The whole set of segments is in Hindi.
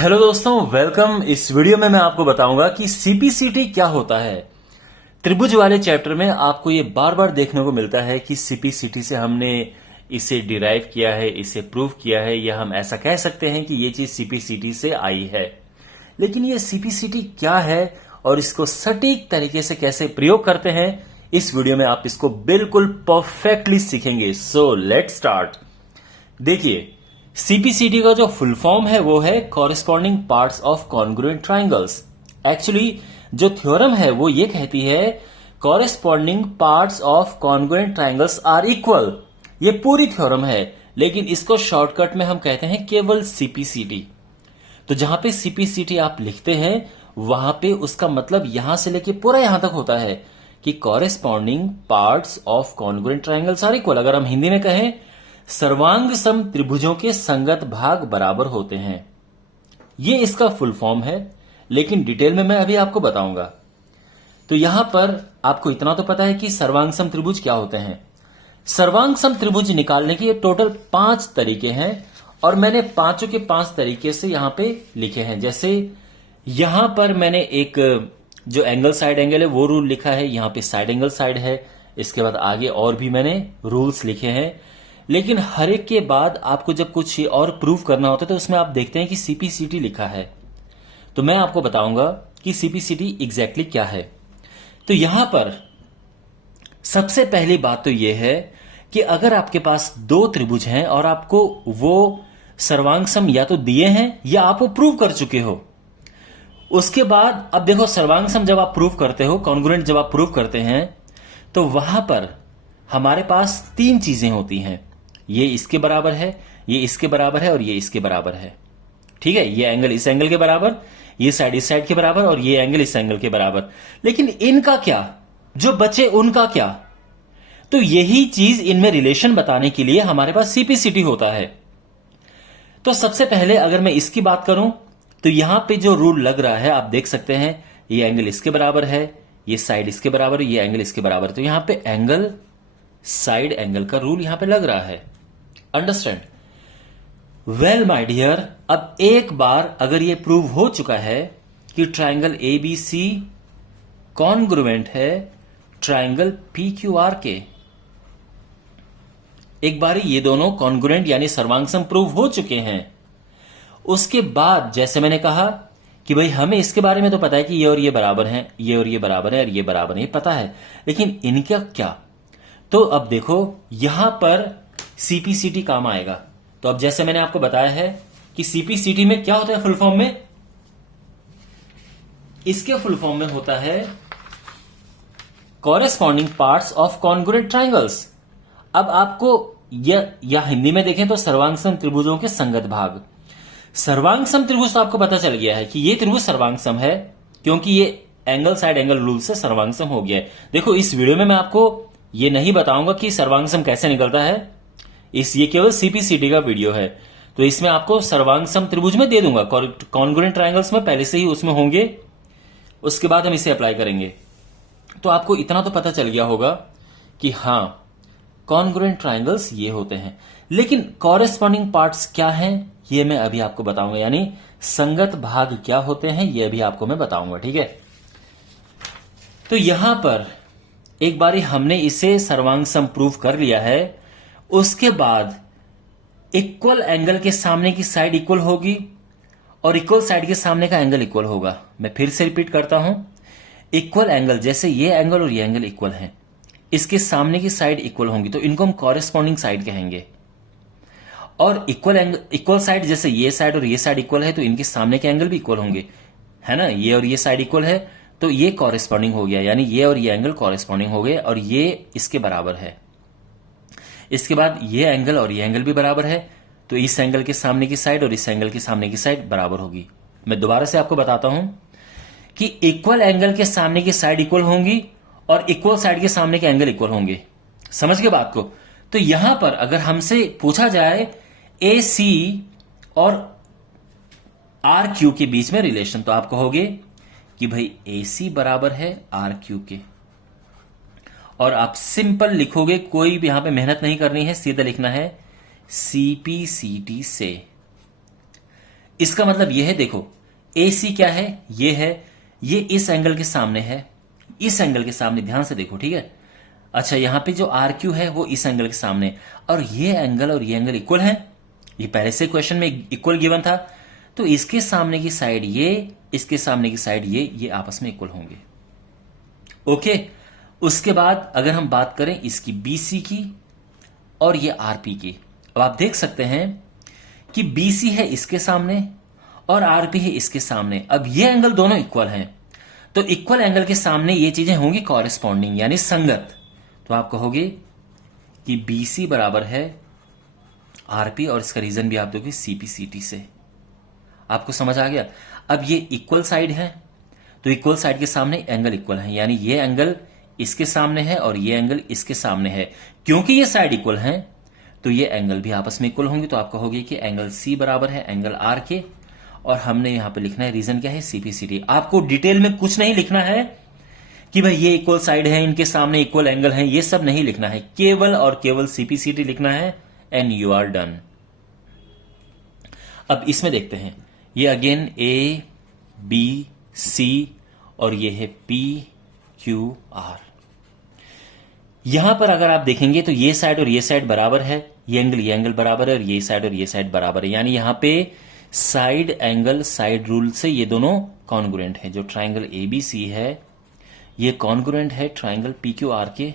हेलो दोस्तों, वेलकम। इस वीडियो में मैं आपको बताऊंगा कि सीपीसीटी क्या होता है। त्रिभुज वाले चैप्टर में आपको ये बार बार देखने को मिलता है कि सीपीसीटी से हमने इसे डिराइव किया है, इसे प्रूव किया है, या हम ऐसा कह सकते हैं कि ये चीज सीपीसीटी से आई है। लेकिन ये सीपीसीटी क्या है और इसको सटीक तरीके से कैसे प्रयोग करते हैं, इस वीडियो में आप इसको बिल्कुल परफेक्टली सीखेंगे। So let's start. देखिए, सीपीसीटी का जो फुल फॉर्म है वो है corresponding parts of congruent triangles. Actually जो थ्योरम है वो ये कहती है corresponding parts of congruent triangles are equal. ये पूरी थ्योरम है, लेकिन इसको शॉर्टकट में हम कहते हैं केवल सीपीसीटी। तो जहां पे सीपीसीटी आप लिखते हैं वहां पे उसका मतलब यहां से लेके पूरा यहां तक होता है कि corresponding parts of congruent triangles are equal. अगर हम हिंदी में कहें, सर्वांग सम त्रिभुजों के संगत भाग बराबर होते हैं। ये इसका फुल फॉर्म है, लेकिन डिटेल में मैं अभी आपको बताऊंगा। तो यहां पर आपको इतना तो पता है कि सर्वांग सम त्रिभुज क्या होते हैं। सर्वांग सम त्रिभुज निकालने के टोटल 5 तरीके हैं, और मैंने पांचों के 5 तरीके से यहां पे लिखे हैं। जैसे यहां पर मैंने एक जो एंगल साइड एंगल है वो रूल लिखा है, यहां पे साइड एंगल साइड है। इसके बाद आगे और भी मैंने रूल्स लिखे हैं, लेकिन हर एक के बाद आपको जब कुछ और प्रूफ करना होता है तो उसमें आप देखते हैं कि सीपीसीटी लिखा है। तो मैं आपको बताऊंगा कि सीपीसीटी एग्जैक्टली क्या है। तो यहां पर सबसे पहली बात तो यह है कि अगर आपके पास 2 त्रिभुज हैं और आपको वो सर्वांग सम या तो दिए हैं या आप वो प्रूव कर चुके हो, उसके बाद अब देखो, सर्वांग सम जब आप प्रूव करते हो, कॉन्ग्रुएंट जब आप प्रूव करते हैं, तो वहां पर हमारे पास 3 चीजें होती हैं। ये इसके बराबर है, ये इसके बराबर है और ये इसके बराबर है। ठीक है, ये एंगल इस एंगल के बराबर, ये साइड इस साइड के बराबर और ये एंगल इस एंगल के बराबर। लेकिन इनका क्या, जो बचे उनका क्या? तो यही चीज इनमें रिलेशन बताने के लिए हमारे पास सीपीसीटी होता है। तो सबसे पहले अगर मैं इसकी बात करूं, तो यहां पे जो रूल लग रहा है आप देख सकते हैं, ये एंगल इसके बराबर है, ये साइड इसके बराबर है, ये एंगल इसके बराबर है। तो यहां पे एंगल साइड एंगल का रूल यहां पे लग रहा है। अंडरस्टैंड? वेल माय डियर, अब एक बार अगर ये प्रूव हो चुका है कि ट्राइंगल एबीसी कॉन्ग्रुएंट है ट्राइंगल पीक्यूआर के, एक बार ये दोनों कॉन्ग्रुएंट यानी सर्वांग सम प्रूव हो चुके हैं, उसके बाद जैसे मैंने कहा कि भाई हमें इसके बारे में तो पता है कि ये और ये बराबर हैं, ये और ये बराबर है और ये बराबर है, ये पता है, लेकिन इनका क्या? तो अब देखो, यहां पर सीपीसीटी काम आएगा। तो अब जैसे मैंने आपको बताया है कि सीपीसीटी में क्या होता है फुल फॉर्म में, इसके फुल फॉर्म में होता है corresponding parts of congruent triangles. अब आपको या हिंदी में देखें तो सर्वांग सम त्रिभुजों के संगत भाग। सर्वांग सम त्रिभुज तो आपको पता चल गया है कि ये त्रिभुज सर्वांग सम है, क्योंकि ये एंगल साइड एंगल रूल से सर्वांग सम हो गया है। देखो, इस वीडियो में मैं आपको ये नहीं बताऊंगा कि सर्वांग सम कैसे निकलता है, ये केवल सीपीसीटी का वीडियो है। तो इसमें आपको सर्वांग सम त्रिभुज में दे दूंगा, कॉन्ग्रुएंट ट्राइंगल्स में पहले से ही उसमें होंगे, उसके बाद हम इसे अप्लाई करेंगे। तो आपको इतना तो पता चल गया होगा कि हां, कॉन्ग्रुएंट ट्राइंगल्स ये होते हैं। लेकिन कॉरेस्पॉन्डिंग पार्ट्स क्या हैं ये मैं अभी आपको बताऊंगा, यानी संगत भाग क्या होते हैं ये अभी आपको मैं बताऊंगा। ठीक है, तो यहां पर एक बारी हमने इसे सर्वांग सम प्रूव कर लिया है, उसके बाद इक्वल एंगल के सामने की साइड इक्वल होगी और इक्वल साइड के सामने का एंगल इक्वल होगा। मैं फिर से रिपीट करता हूं, इक्वल एंगल, जैसे ये एंगल और ये एंगल इक्वल है, इसके सामने की साइड इक्वल होंगी, तो इनको हम कॉरेस्पॉन्डिंग साइड कहेंगे। और इक्वल साइड, जैसे ये साइड और ये साइड इक्वल है, तो इनके सामने के एंगल भी इक्वल होंगे, है ना। ये और ये साइड इक्वल है, तो ये कॉरेस्पॉन्डिंग हो गया, यानी ये और ये एंगल कॉरेस्पॉन्डिंग हो गए और ये इसके बराबर है। इसके बाद ये एंगल और ये एंगल भी बराबर है, तो इस एंगल के सामने की साइड और इस एंगल के सामने की साइड बराबर होगी। मैं दोबारा से आपको बताता हूं कि इक्वल एंगल के सामने की साइड इक्वल होंगी और इक्वल साइड के सामने के एंगल इक्वल होंगे। समझ गए बात को? तो यहां पर अगर हमसे पूछा जाए ए सी और आर क्यू के बीच में रिलेशन, तो आप कहोगे कि भाई ए सी बराबर है आर क्यू के, और आप सिंपल लिखोगे, कोई भी यहां पे मेहनत नहीं करनी है, सीधा लिखना है सीपीसीटी से इसका मतलब यह है, देखो AC क्या है, ये इस एंगल के सामने है, इस एंगल के सामने, ध्यान से देखो, ठीक है। अच्छा, यहां पे जो RQ है वो इस एंगल के सामने, और ये एंगल और ये एंगल इक्वल है, ये पहले से क्वेश्चन में इक्वल गिवन था। तो इसके सामने की साइड ये, इसके सामने की साइड ये आपस में इक्वल होंगे। ओके, उसके बाद अगर हम बात करें इसकी BC की और ये RP की, अब आप देख सकते हैं कि BC है इसके सामने और RP है इसके सामने। अब ये एंगल दोनों इक्वल हैं, तो इक्वल एंगल के सामने ये चीजें होंगी कॉरेस्पॉन्डिंग, यानी संगत। तो आप कहोगे कि BC बराबर है RP, और इसका रीजन भी आप दोगे CPCT से। आपको समझ आ गया? अब ये इक्वल साइड है, तो इक्वल साइड के सामने एंगल इक्वल है, यानी ये एंगल इसके सामने है और ये एंगल इसके सामने है। क्योंकि ये साइड इक्वल है तो ये एंगल भी आपस में इक्वल होंगे। तो आप कहोगे कि एंगल C बराबर है एंगल R के, और हमने यहां पे लिखना है, रीजन क्या है, CPCT। आपको डिटेल में कुछ नहीं लिखना है कि भाई ये इक्वल साइड है, इनके सामने इक्वल एंगल है, ये सब नहीं लिखना है, केवल और केवल CPCT लिखना है, एंड यू आर डन। अब इसमें देखते हैं, ये अगेन A B C और ये है P Q R। यहां पर अगर आप देखेंगे तो ये साइड और ये साइड बराबर है, ये एंगल बराबर है, और ये साइड और ये साइड बराबर है, यानी यहां पे साइड एंगल साइड रूल से ये दोनों कॉन्ग्रुएंट है। जो ट्राइंगल ABC है ये कॉन्ग्रुएंट है ट्राइंगल PQR के,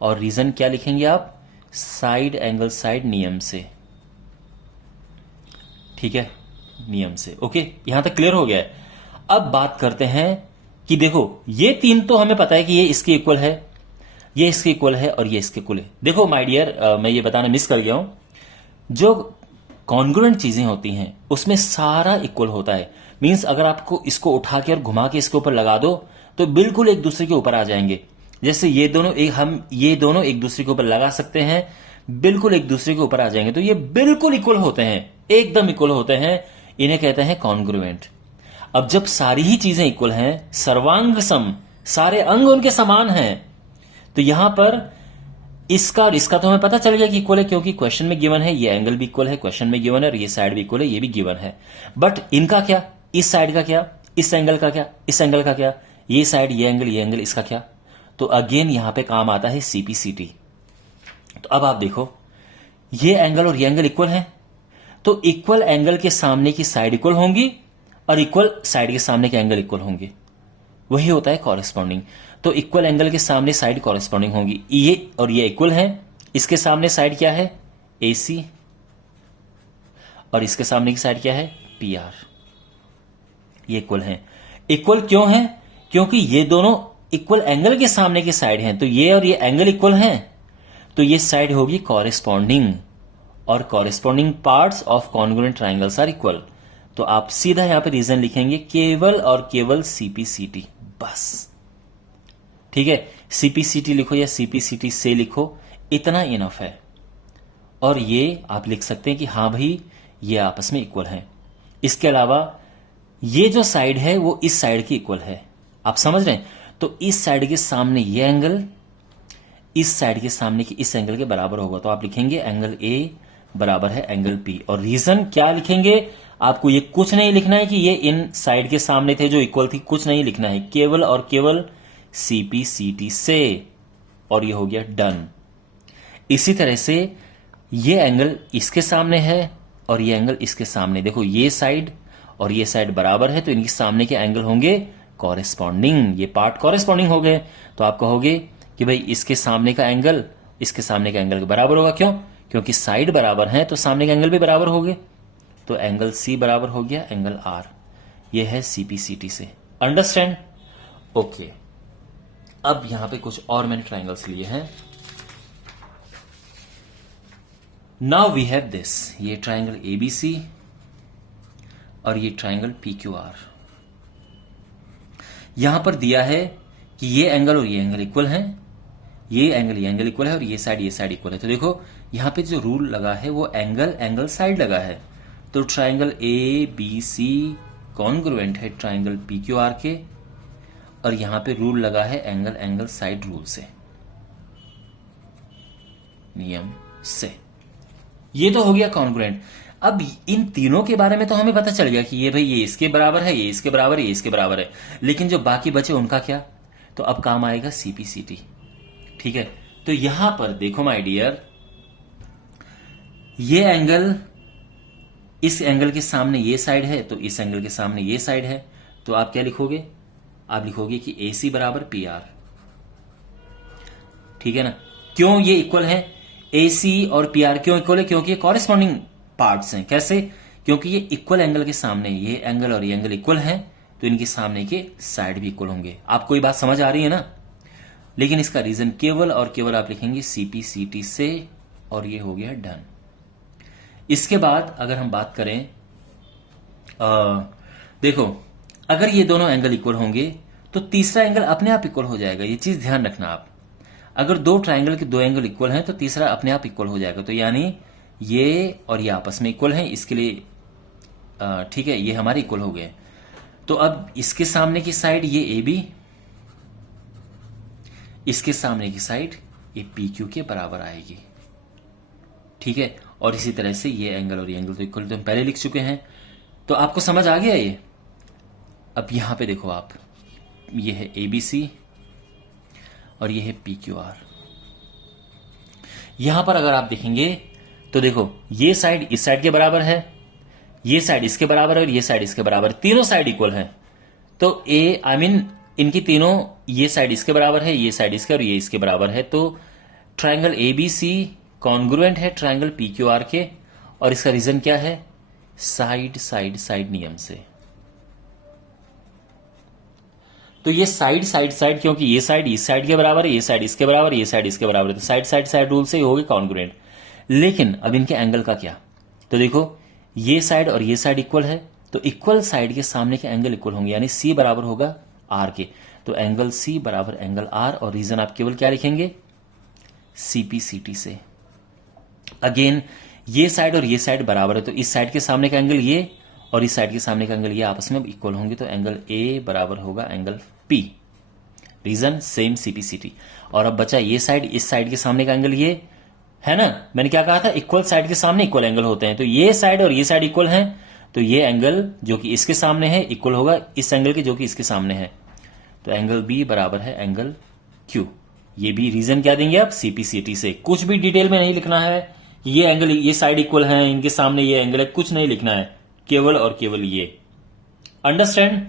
और रीजन क्या लिखेंगे आप, साइड एंगल साइड नियम से, ठीक है, नियम से। ओके, यहां तक क्लियर हो गया है। अब बात करते हैं कि देखो ये तीन तो हमें पता है कि ये इसके इक्वल है, ये इसके इक्वल है और ये इसके इक्वल है। देखो माय डियर, मैं ये बताना मिस कर गया हूं, जो कॉन्ग्रुएंट चीजें होती हैं उसमें सारा इक्वल होता है। मींस अगर आपको इसको उठा के और घुमा के इसके ऊपर लगा दो तो बिल्कुल एक दूसरे के ऊपर आ जाएंगे। जैसे ये दोनों एक दूसरे के ऊपर लगा सकते हैं, बिल्कुल एक दूसरे के ऊपर आ जाएंगे, तो ये बिल्कुल इक्वल होते हैं, एकदम इक्वल होते हैं, इन्हें कहते हैं कॉन्ग्रुएंट। अब जब सारी ही चीजें इक्वल हैं, सर्वांग सम, सारे अंग उनके समान हैं, तो यहां पर इसका और इसका तो हमें पता चल गया कि इक्वल है, क्योंकि क्वेश्चन में गिवन है, ये एंगल भी इक्वल है, क्वेश्चन में गिवन है, और ये साइड भी इक्वल है, ये भी गिवन है। बट इनका क्या, इस साइड का क्या, इस एंगल का क्या, इस एंगल का क्या, ये साइड, ये एंगल, इसका क्या? तो अगेन यहां पे काम आता है CPCT। तो अब आप देखो, ये एंगल और ये एंगल इक्वल है, तो इक्वल एंगल के सामने की साइड इक्वल होंगी और इक्वल साइड के सामने के एंगल इक्वल होंगे, वही होता है कॉरेस्पॉन्डिंग। तो इक्वल एंगल के सामने साइड कॉरेस्पॉन्डिंग होगी, ये और ये इक्वल है, इसके सामने साइड क्या है, AC, और इसके सामने की साइड क्या है, PR। ये इक्वल है। इक्वल क्यों है? क्योंकि ये दोनों इक्वल एंगल के सामने की साइड हैं, तो ये और ये एंगल इक्वल हैं, तो ये साइड होगी कॉरेस्पॉन्डिंग, और corresponding parts of congruent triangles are equal. तो आप सीधा यहां पे रीजन लिखेंगे, केवल और केवल CPCT, बस। ठीक है, CPCT लिखो या CPCT से लिखो, इतना इनफ है। और ये आप लिख सकते हैं कि हां भाई ये आपस में इक्वल हैं। इसके अलावा ये जो साइड है वो इस साइड की इक्वल है, आप समझ रहे हैं? तो इस साइड के सामने ये एंगल इस साइड के सामने की इस एंगल के बराबर होगा, तो आप लिखेंगे एंगल A बराबर है एंगल P। और रीजन क्या लिखेंगे? आपको ये कुछ नहीं लिखना है कि ये इन साइड के सामने थे जो इक्वल थी, कुछ नहीं लिखना है, केवल और केवल CPCT से, और ये हो गया डन। इसी तरह से ये एंगल इसके सामने है और ये एंगल इसके सामने, देखो ये साइड और ये साइड बराबर है, तो इनके सामने के एंगल होंगे कॉरेस्पॉन्डिंग, ये पार्ट कॉरेस्पॉन्डिंग हो गए। तो आप कहोगे कि भाई इसके सामने का एंगल इसके सामने के एंगल के बराबर होगा। क्यों? क्योंकि साइड बराबर है तो सामने के एंगल भी बराबर हो गए, तो एंगल C बराबर हो गया एंगल R। ये है CPCT से, अंडरस्टैंड? ओके, अब यहां पे कुछ और मैंने ट्राइंगल्स लिए हैं। नाउ वी हैव दिस, ये ट्राइंगल ABC और ये ट्राइंगल PQR। यहां पर दिया है कि ये एंगल और ये एंगल इक्वल हैं, ये एंगल इक्वल है, और ये साइड इक्वल है। तो देखो यहां पे जो रूल लगा है वो एंगल साइड लगा है, तो ट्राइंगल ABC कॉन्ग्रुएंट है ट्राइंगल PQR के, और यहां पे रूल लगा है एंगल साइड रूल से, नियम से। ये तो हो गया कॉन्ग्रुएंट। अब इन तीनों के बारे में तो हमें पता चल गया कि ये भाई ये इसके बराबर है, ये इसके बराबर है, ये इसके बराबर है, लेकिन जो बाकी बचे उनका क्या? तो अब काम आएगा सीपीसीटी। ठीक है, तो यहां पर देखो माय डियर, ये एंगल इस एंगल के सामने ये साइड है, तो इस एंगल के सामने ये साइड है, तो आप क्या लिखोगे? आप लिखोगे कि AC बराबर PR। ठीक है ना? क्यों ये इक्वल है? AC और PR क्यों इक्वल है? क्योंकि ये कॉरेस्पॉन्डिंग पार्ट्स हैं। कैसे? क्योंकि ये इक्वल एंगल के सामने ये एंगल और ये एंगल इक्वल हैं, तो इनके सामने के साइड भी इक्वल होंगे। आपको ये बात समझ आ रही है ना? लेकिन इसका रीजन केवल और केवल आप लिखेंगे CPCT से, और ये हो गया डन। इसके बाद अगर हम बात करें, देखो, अगर ये दोनों एंगल इक्वल होंगे तो तीसरा एंगल अपने आप इक्वल हो जाएगा। ये चीज ध्यान रखना आप। अगर दो ट्राइंगल के दो एंगल इक्वल हैं तो तीसरा अपने आप इक्वल हो जाएगा। तो यानी ये और ये आपस में इक्वल हैं, इसके लिए ठीक है, ये हमारे इक्वल हो गए। तो अब इसके सामने की साइड ये AB, इसके सामने की साइड ये PQ के बराबर आएगी। ठीक है, और इसी तरह से ये एंगल और ये एंगल तो इक्वल तो हम पहले लिख चुके हैं। तो आपको समझ आ गया ये? अब यहां पे देखो आप, ये है ABC और ये है PQR। यहां पर अगर आप देखेंगे तो देखो, ये साइड इस साइड के बराबर है, ये साइड इसके बराबर है और ये साइड इसके बराबर, तीनों साइड इक्वल है। तो इनकी तीनों, ये साइड इसके बराबर है, ये साइड इसके और ये इसके बराबर है। तो ट्राइंगल ABC कॉन्ग्रुएंट है ट्राइंगल PQR के, और इसका रीजन क्या है? साइड साइड साइड नियम से। तो ये साइड साइड साइड, क्योंकि ये साइड इस साइड के बराबर है, ये साइड इसके बराबर है, ये साइड इसके बराबर है, तो साइड साइड साइड रूल से ही होगी कॉन्ग्रुएंट। लेकिन अब इनके एंगल का क्या? तो देखो, ये साइड और ये साइड इक्वल है, तो इक्वल साइड के सामने के एंगल इक्वल होंगे, यानी C बराबर होगा R के। तो एंगल C बराबर एंगल R, और रीजन आप केवल क्या लिखेंगे? CPCT से। अगेन, ये साइड और ये साइड बराबर है, तो इस साइड के सामने का एंगल ये और इस साइड के सामने का एंगल ये आपस में इक्वल होंगे, तो एंगल A बराबर होगा angle P। Reason same CPCT। और अब बचा ये साइड, इस साइड के सामने का एंगल ये है ना? मैंने क्या कहा था? इक्वल साइड के सामने इक्वल एंगल होते हैं। तो ये साइड और ये साइड इक्वल हैं, तो ये एंगल जो कि इसके सामने है इक्वल होगा इस एंगल के जो कि इसके सामने है। तो एंगल B बराबर है एंगल Q। ये भी रीजन क्या देंगे आप? CPCT से। कुछ भी डिटेल में नहीं लिखना है कि ये एंगल, ये साइड इक्वल है, इनके सामने ये एंगल है, कुछ नहीं लिखना है, केवल और केवल ये। अंडरस्टैंड?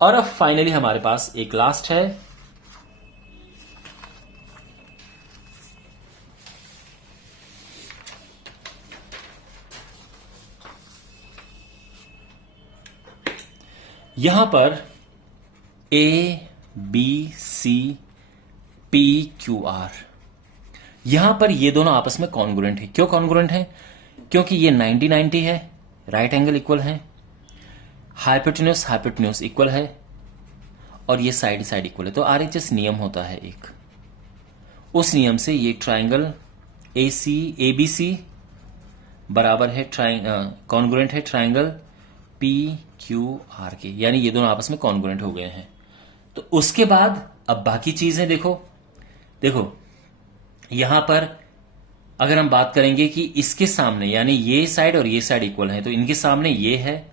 और अब फाइनली हमारे पास एक लास्ट है, यहां पर ABCPQR, यहां पर ये दोनों आपस में कॉन्ग्रुएंट है। क्यों कॉन्ग्रुएंट है? क्योंकि ये 90-90 है, राइट एंगल इक्वल है, हाइपोटेन्यूस इक्वल है, और ये साइड साइड इक्वल है। तो RHS नियम होता है एक, उस नियम से ये ट्राइंगल ABC बराबर है कॉन्ग्रुएंट है ट्राइंगल PQR के, यानी ये दोनों आपस में कॉन्ग्रुएंट हो गए हैं। तो उसके बाद अब बाकी चीजें देखो यहां पर अगर हम बात करेंगे कि इसके सामने, यानी ये साइड और ये साइड इक्वल है, तो इनके सामने ये है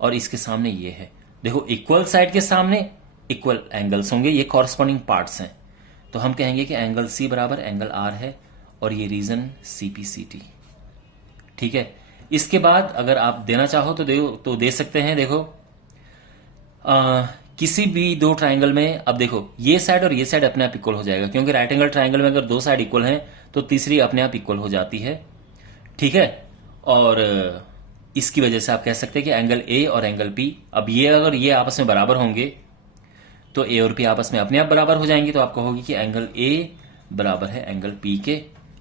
और इसके सामने ये है। देखो, इक्वल साइड के सामने इक्वल एंगल्स होंगे, ये कॉरस्पॉन्डिंग पार्ट्स हैं। तो हम कहेंगे कि एंगल C बराबर एंगल R है, और ये रीजन CPCT। ठीक है, इसके बाद अगर आप देना चाहो तो दे सकते हैं। देखो, किसी भी दो ट्राइंगल में, अब देखो, ये साइड और ये साइड अपने आप इक्वल हो जाएगा, क्योंकि राइट एंगल ट्राइंगल में अगर दो साइड इक्वल हैं तो तीसरी अपने आप इक्वल हो जाती है। ठीक है, और इसकी वजह से आप कह सकते हैं कि एंगल A और एंगल P, अब ये अगर ये आपस में बराबर होंगे तो A और P आपस में अपने आप बराबर हो जाएंगे। तो आप कहोगे कि एंगल A बराबर है एंगल P के।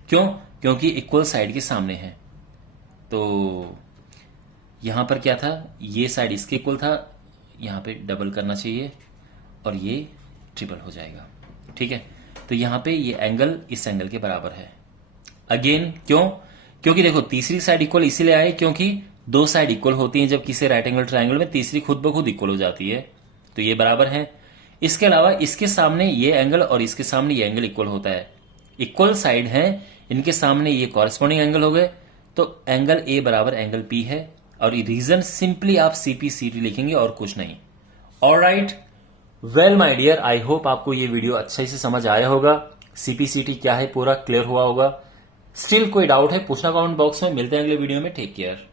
क्यों? क्योंकि इक्वल साइड के सामने है। तो यहां पर क्या था? ये साइड इसके इक्वल था, यहां पे डबल करना चाहिए और ये ट्रिपल हो जाएगा। ठीक है, तो यहां पे ये एंगल इस एंगल के बराबर है। अगेन क्यों? क्योंकि देखो, तीसरी साइड इक्वल इसीलिए आए क्योंकि दो साइड इक्वल होती हैं जब किसी राइट एंगल ट्राइंगल में, तीसरी खुद ब खुद इक्वल हो जाती है, तो ये बराबर है। इसके अलावा इसके सामने ये एंगल और इसके सामने ये एंगल इक्वल होता है, इक्वल साइड है, इनके सामने ये कॉरेस्पॉन्डिंग एंगल हो गए, तो एंगल ए बराबर एंगल पी है, और रीजन सिंपली आप सीपीसीटी लिखेंगे और कुछ नहीं। Alright, well my dear, I hope आपको ये वीडियो अच्छे से समझ आया होगा। सीपीसीटी क्या है पूरा क्लियर हुआ होगा। स्टिल कोई डाउट है पूछना कमेंट बॉक्स में। मिलते हैं अगले वीडियो में। Take care.